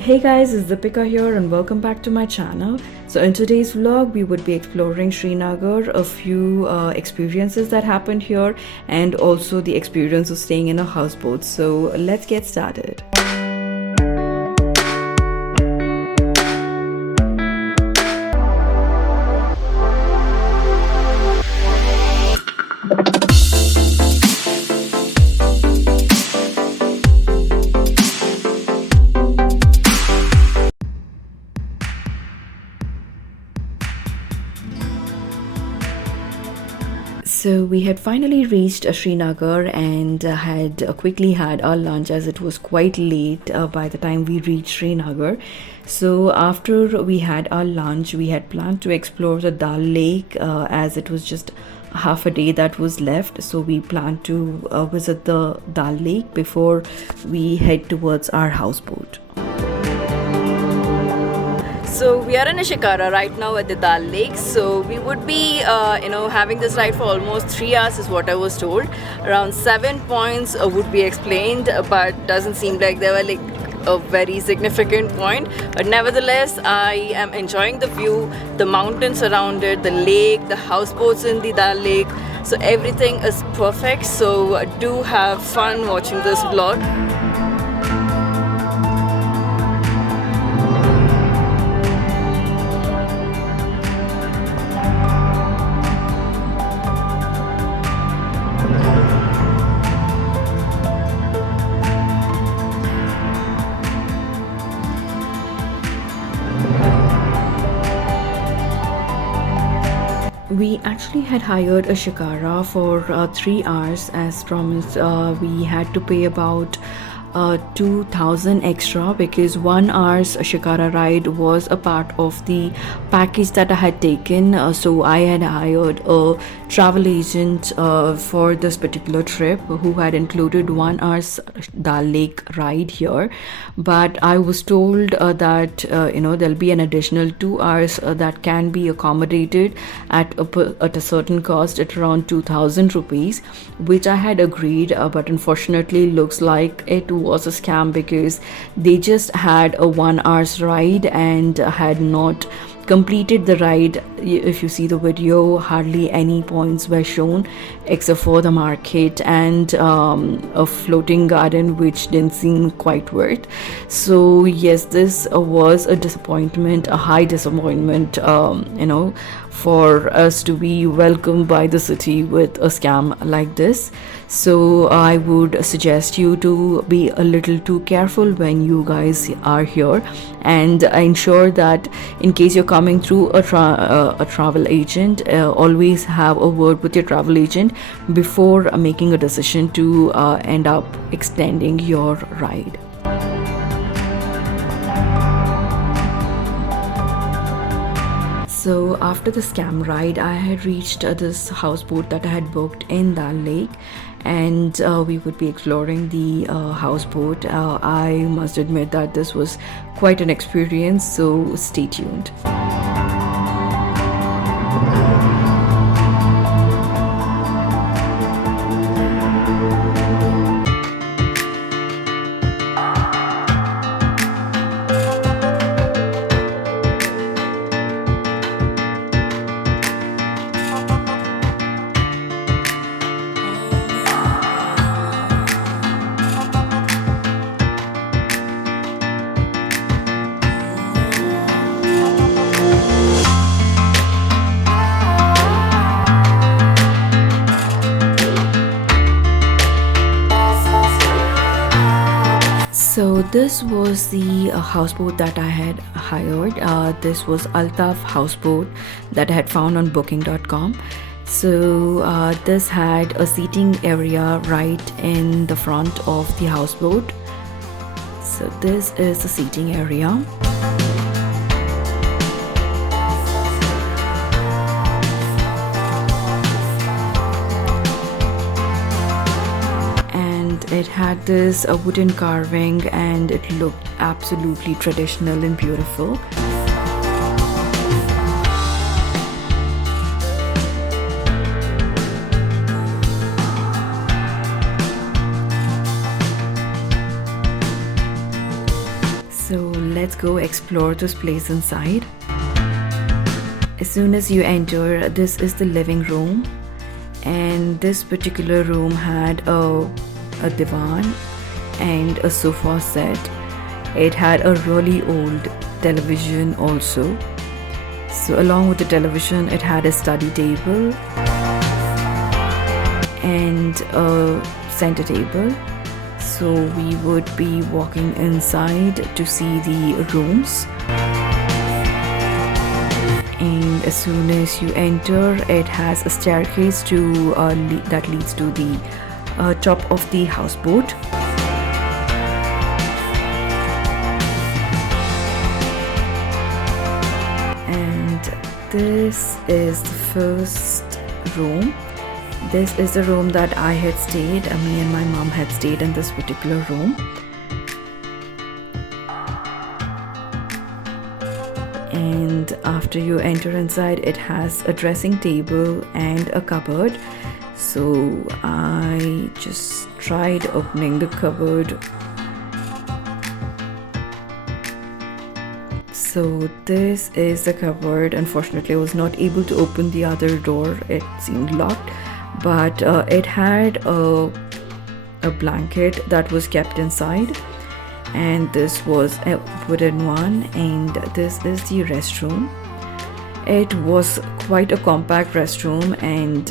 Hey guys, it's Deepika here and welcome back to my channel. So in today's vlog, we would be exploring Srinagar, a few experiences that happened here and also the experience of staying in a houseboat. So let's get started. So we had finally reached Srinagar and had quickly had our lunch as it was quite late by the time we reached Srinagar. So after we had our lunch, we had planned to explore the Dal Lake as it was just half a day that was left. So we planned to visit the Dal Lake before we head towards our houseboat. So we are in a Shikara right now at the Dal Lake. So we would be, having this ride for almost 3 hours is what I was told. Around 7 points would be explained, but doesn't seem like they were like a very significant point. But nevertheless, I am enjoying the view, the mountains around it, the lake, the houseboats in the Dal Lake. So everything is perfect. So do have fun watching this vlog. We actually had hired a Shikara for 3 hours as promised. We had to pay about 2,000 extra because 1 hour's Shikara ride was a part of the package that I had taken. So I had hired a travel agent for this particular trip who had included 1 hour's Dal Lake ride here. But I was told that there'll be an additional 2 hours that can be accommodated at a certain cost at around 2,000 rupees, which I had agreed. But unfortunately, looks like it was a scam because they just had a 1 hour's ride and had not completed the ride. If you see the video, hardly any points were shown except for the market and a floating garden, which didn't seem quite worth. So yes, this was a disappointment, a high disappointment, for us to be welcomed by the city with a scam like this. So I would suggest you to be a little too careful when you guys are here and ensure that in case you're coming through a travel agent, always have a word with your travel agent before making a decision to end up extending your ride. So after the scam ride, I had reached this houseboat that I had booked in Dal Lake, and we would be exploring the houseboat. I must admit that this was quite an experience, so stay tuned. So this was the houseboat that I had hired. This was Altaf houseboat that I had found on booking.com. So this had a seating area right in the front of the houseboat. So this is the seating area. It had this wooden carving and it looked absolutely traditional and beautiful. So let's go explore this place inside. As soon as you enter, this is the living room, and this particular room had a divan and a sofa set. It had a really old television also. So along with the television, it had a study table and a center table. So we would be walking inside to see the rooms. And as soon as you enter, it has a staircase that leads to the top of the houseboat. And this is the first room. This is the room that I had stayed. Me and my mom had stayed in this particular room. And after you enter inside, it has a dressing table and a cupboard. So I just tried opening the cupboard. So this is the cupboard. Unfortunately, I was not able to open the other door. It seemed locked, but it had a blanket that was kept inside. And this was a wooden one, and this is the restroom. It was quite a compact restroom, and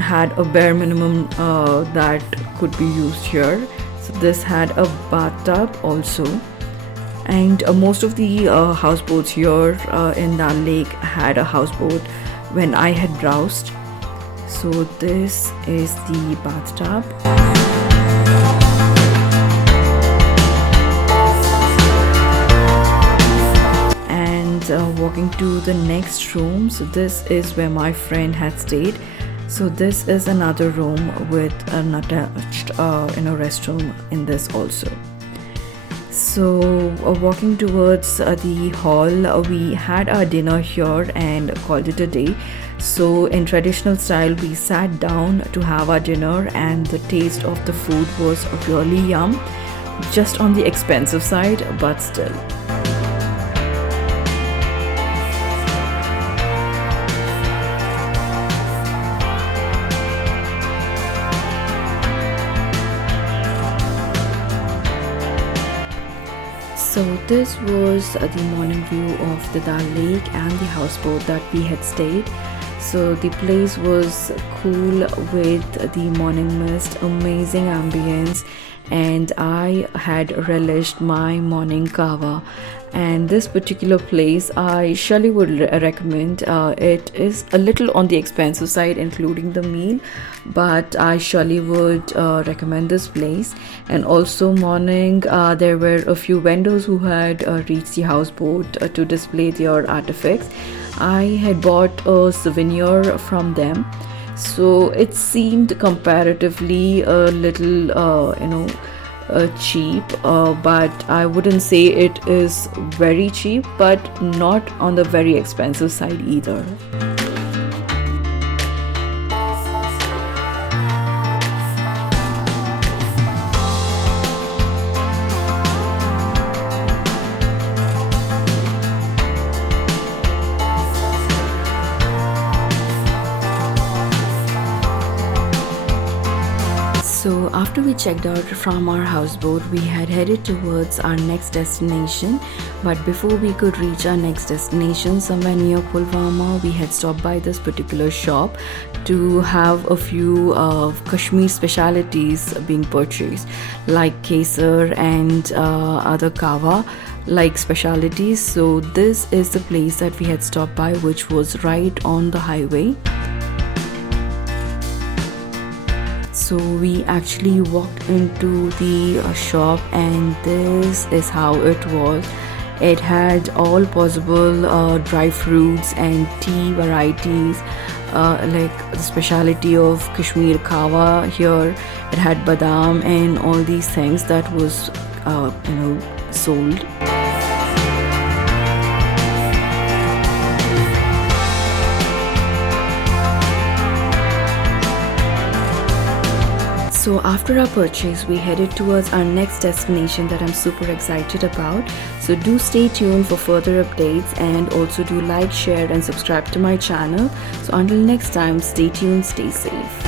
had a bare minimum that could be used here. So this had a bathtub also, and most of the houseboats here in Dal Lake had a houseboat when I had browsed. So this is the bathtub. Walking to the next room, so this is where my friend had stayed. So this is another room with an attached restroom in this also. So walking towards the hall, we had our dinner here and called it a day. So in traditional style, we sat down to have our dinner, and the taste of the food was really yum, just on the expensive side, but still. So this was the morning view of the Dal Lake and the houseboat that we had stayed. So the place was cool with the morning mist, amazing ambience, and I had relished my morning kava. And this particular place I surely would recommend. It is a little on the expensive side including the meal, but I surely would recommend this place. And also morning there were a few vendors who had reached the houseboat to display their artifacts. I had bought a souvenir from them, so it seemed comparatively a little cheap, but I wouldn't say it is very cheap, but not on the very expensive side either. So after we checked out from our houseboat, we had headed towards our next destination. But before we could reach our next destination, somewhere near Pulwama, we had stopped by this particular shop to have a few Kashmir specialities being purchased, like kesar and other kava like specialities. So this is the place that we had stopped by, which was right on the highway. So we actually walked into the shop, and this is how it was. It had all possible dry fruits and tea varieties, like the speciality of Kashmir kava here. It had badam and all these things that was sold. So after our purchase, we headed towards our next destination that I'm super excited about. So do stay tuned for further updates, and also do like, share and subscribe to my channel. So until next time, stay tuned, stay safe.